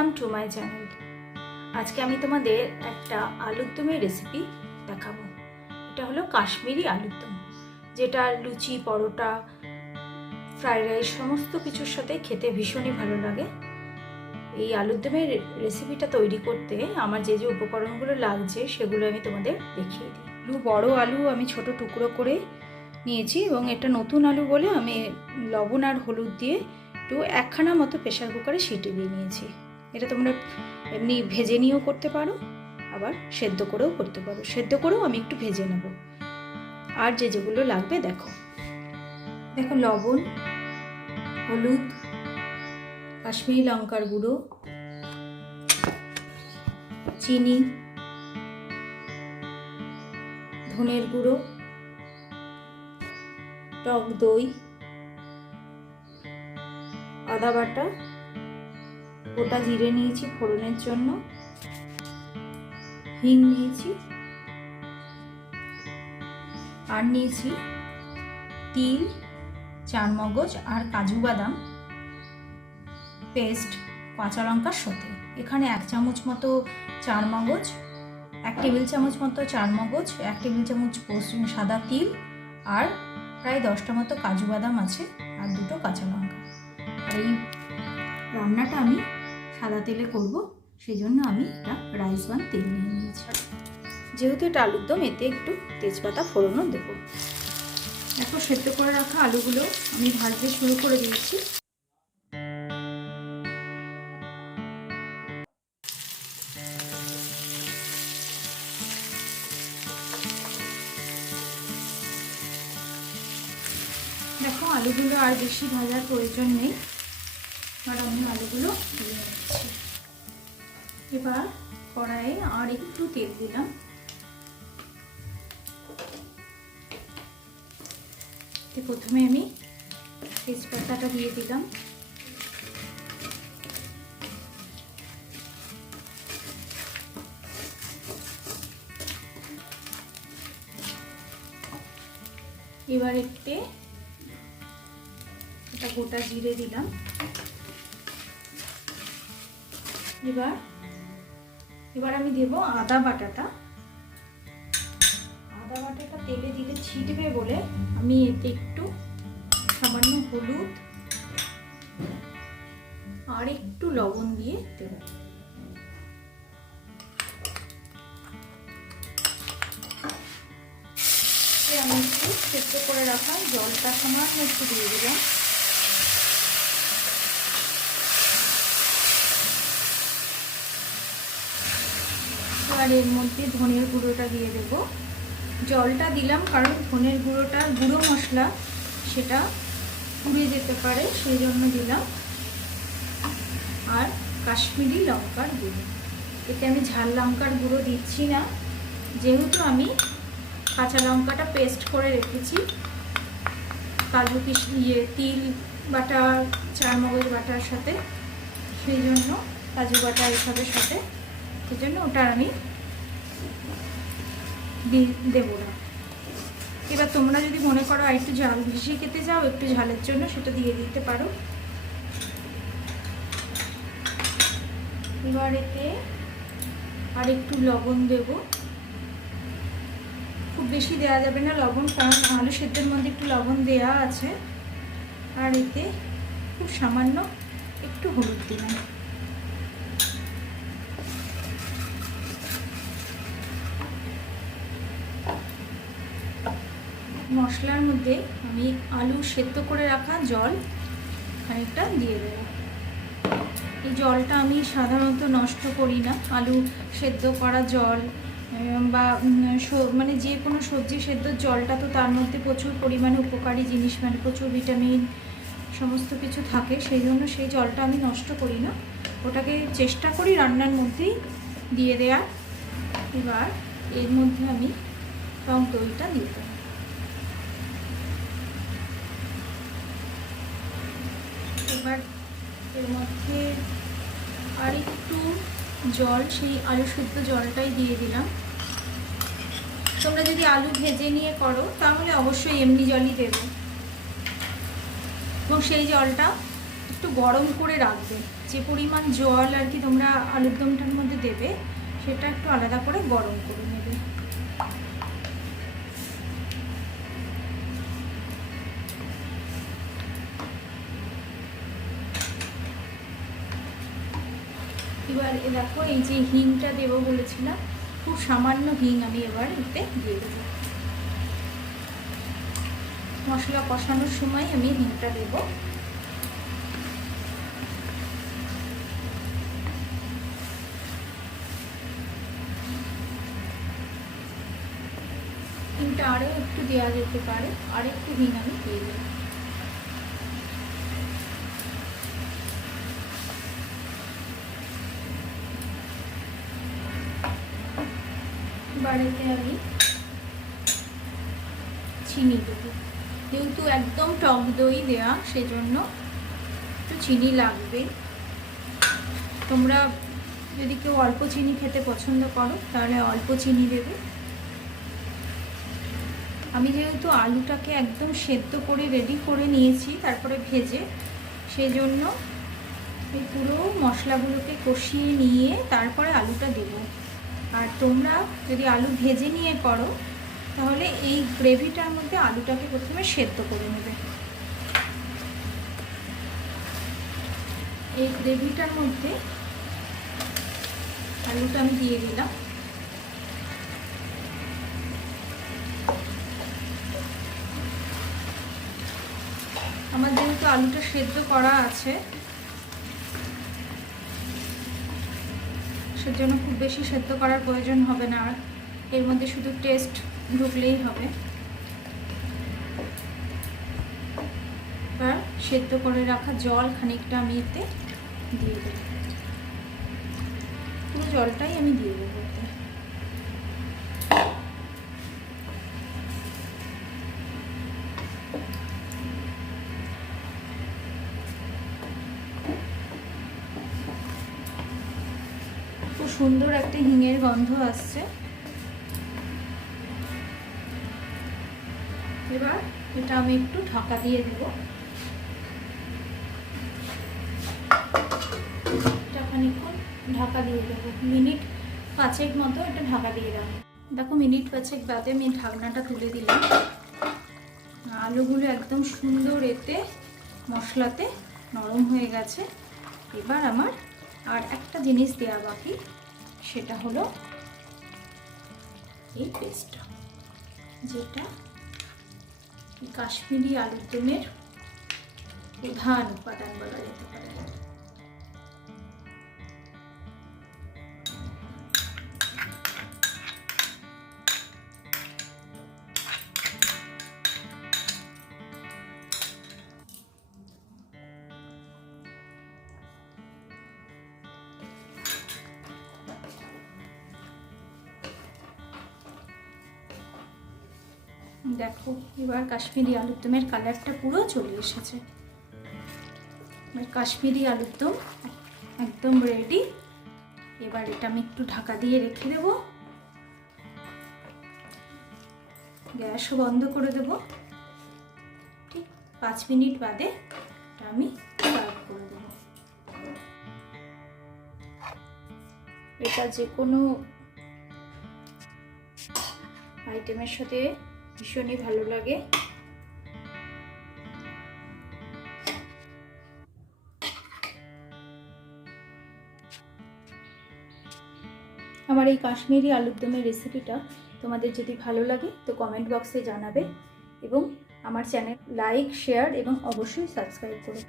Welcome to my channel. আজকে আমি তোমাদের একটা আলুর দমের রেসিপি দেখাবো। এটা হলো কাশ্মীরি আলুর দম, যেটা লুচি, পরোটা, ফ্রাইড রাইস সমস্ত কিছুর সাথে খেতে ভীষণই ভালো লাগে। এই আলুর দমের রেসিপিটা তৈরি করতে আমার যে যে উপকরণগুলো লাগছে সেগুলো আমি তোমাদের দেখিয়ে দিই। বড় আলু আমি ছোট টুকরো করে নিয়েছি এবং এটা নতুন আলু বলে আমি লবণ আর হলুদ দিয়ে একটু একখানা মতো প্রেশার কুকারে সিটি দিয়ে নিয়েছি। এটা তোমরা এমনি ভেজে নিয়েও করতে পারো, আবার সেদ্ধ করেও করতে পারো। সেদ্ধ করেও আমি একটু ভেজে নেব। আর যেগুলো লাগবে দেখো লবণ, হলুদ, কাশ্মীরি লঙ্কার গুঁড়ো, চিনি, ধনের গুঁড়ো, টক দই, আদা বাটা, গোটা জিরে নিয়েছি ফোড়নের জন্য, হিং নিয়েছি, আর নিয়েছি তিল, চারমগজ আর কাজু বাদাম পেস্ট, কাঁচা লঙ্কার সাথে। এখানে 1 চামচ মতো চারমগজ, 1 টেবিল চামচ মতো চারমগজ, 1 টেবিল চামচ সাদা তিল আর প্রায় 10টা মতো কাজু বাদাম আছে, আর 2টো কাঁচা লঙ্কা। আর এই রান্নাটা আমি সাদা তেলে করব, সেই জন্য আমি এটা রাইস ব্রান তেল নিয়ে নিয়েছি। যেহেতু এটা আলুর দম, এতে একটু তেজপাতা ফোড়নও দেবো। দেখো সেদ্ধ করে রাখা আলুগুলো আমি ভাজতে শুরু করে দিয়েছি। দেখো আলুগুলো আর বেশি ভাজার প্রয়োজন নেই, আর আমি আলুগুলো দিয়ে নিচ্ছি। এবার কড়াইয়ে আর একটু তেল দিলাম। প্রথমে আমি তেজপাতাটা দিয়ে দিলাম, এবার একটু এটা গোটা জিরে দিলাম। এবার আমি দেব আদা বাটাটা। আদা বাটাটা তেলে দিলে ছিটবে বলে আমি এতে একটু সামান্য হলুদ আর একটু লবণ দিয়ে দেব। আমি একটু সেদ্ধ করে রাখা জলটা সামান্য একটু দিয়ে দিলাম। আর এর মধ্যে ধনের গুঁড়োটা দিয়ে দেব। জলটা দিলাম কারণ ধনের গুঁড়োটা গুঁড়ো মশলা, সেটা পুড়ে যেতে পারে, সেই জন্য দিলাম। আর কাশ্মীরি লঙ্কার গুঁড়ো, এতে আমি ঝাল লঙ্কার গুঁড়ো দিচ্ছি না, যেহেতু আমি কাঁচা লঙ্কাটা পেস্ট করে রেখেছি কাজু তিল বাটা, চারমগজ বাটার সাথে, সেই জন্য কাজু বাটা এসবের সাথে, সেই জন্য ওটা আমি দেবো না। এবার তোমরা যদি মনে করো আর একটু ঝাল বেশি খেতে চাও, একটু ঝালের জন্য সেটা দিয়ে দিতে পারো। এবার এতে আর একটু লবণ দেব। খুব বেশি দেওয়া যাবে না লবণ, কারণ আলু সেদ্ধের মধ্যে একটু লবণ দেওয়া আছে। আর এতে খুব সামান্য একটু হলুদ দিলাম। মশলার মধ্যে আমি আলু সেদ্ধ করে রাখা জল খানিকটা দিয়ে দেব। এই জলটা আমি সাধারণত নষ্ট করি না। আলু সেদ্ধ করা জল বা মানে যে কোনো সবজি সেদ্ধর জলটা তো তার মধ্যে প্রচুর পরিমাণে উপকারী জিনিস, মানে প্রচুর ভিটামিন সমস্ত কিছু থাকে, সেই জন্য সেই জলটা আমি নষ্ট করি না, ওটাকে চেষ্টা করি রান্নার মধ্যেই দিয়ে দেওয়ার। এবার এর মধ্যে আমি টক দইটা দিয়ে দেব। এবার এর মধ্যে আর একটু জল, সেই আলু সেদ্ধ জলটাই দিয়ে দিলাম। তোমরা যদি আলু ভেজে নিয়ে করো তাহলে অবশ্যই এমনি জলই দেবে, এবং সেই জলটা একটু গরম করে রাখবে, যে পরিমাণ জল আর কি তোমরা আলুর দমটার মধ্যে দেবে সেটা একটু আলাদা করে গরম করে নেবে। এবার দেখো এই যে হিংটা দেবো বলেছিলাম, খুব সামান্য হিং আমি এবার এতে দিয়ে দেবো। মশলা কষানোর সময় আমি হিংটা দেব। হিংটা আরও একটু দেওয়া যেতে পারে, আর একটু হিং আমি দিয়ে দেবো। বাড়িতে আমি চিনি দেবো, যেহেতু একদম টক দই দেওয়া সেজন্য একটু চিনি লাগবে। তোমরা যদি কেউ অল্প চিনি খেতে পছন্দ করো তাহলে অল্প চিনি দেবে। আমি যেহেতু আলুটাকে একদম সেদ্ধ করে রেডি করে নিয়েছি তারপরে ভেজে, সেজন্য এই পুরো মশলাগুলোকে কষিয়ে নিয়ে তারপরে আলুটা দেব। আর তোমরা যদি আলু ভেজে নিয়ে করো তাহলে এই গ্রেভিটার মধ্যে আলুটাকে প্রথমে সেদ্ধ করে নেবে। এই গ্রেভিটার মধ্যে আলুটা আমি দিয়ে দিলাম। আমার যেহেতু আলুটা সেদ্ধ করা আছে সেজন্য খুব বেশি সেদ্ধ করার প্রয়োজন হবে না, আর এর মধ্যে শুধু টেস্ট ঢুকলেই হবে। এবার সেদ্ধ করে রাখা জল খানিকটা আমি এতে দিয়ে দেব, পুরো জলটাই আমি দিয়ে দেবো এতে। খুব সুন্দর একটা হিঙের গন্ধ আসছে। এবার এটা আমি একটু ঢাকা দিয়ে দেবো। খানিকক্ষণ ঢাকা দিয়ে দেবো, মিনিট 5 মতো এটা ঢাকা দিয়ে রাখবো। দেখো মিনিট 5 বাদে আমি ঢাকনাটা তুলে দিলাম। আলুগুলো একদম সুন্দর এতে মশলাতে নরম হয়ে গেছে। এবার আমার আর একটা জিনিস দেওয়া বাকি, সেটা হলো এই পেস্টটা, যেটা কাশ্মীরি আলুর দমের প্রধান উপাদান বলা যেতে পারে। দেখো এবার কাশ্মীরি আলুর দমের কালারটা পুরো চলে এসেছে। কাশ্মীরি আলুর দম একদম রেডি। এবার এটা আমি একটু ঢাকা দিয়ে রেখে দেব, গ্যাসও বন্ধ করে দেব। ঠিক 5 মিনিট বাদে এটা আমি সার্ভ করে দেব। এটা যে কোনো আইটেমের সাথে ভীষণই ভালো লাগে। আমার এই কাশ্মীরি আলুর দমের রেসিপিটা তোমাদের যদি ভালো লাগে তো কমেন্ট বক্সে জানাবে, এবং আমার চ্যানেল লাইক, শেয়ার এবং অবশ্যই সাবস্ক্রাইব করো।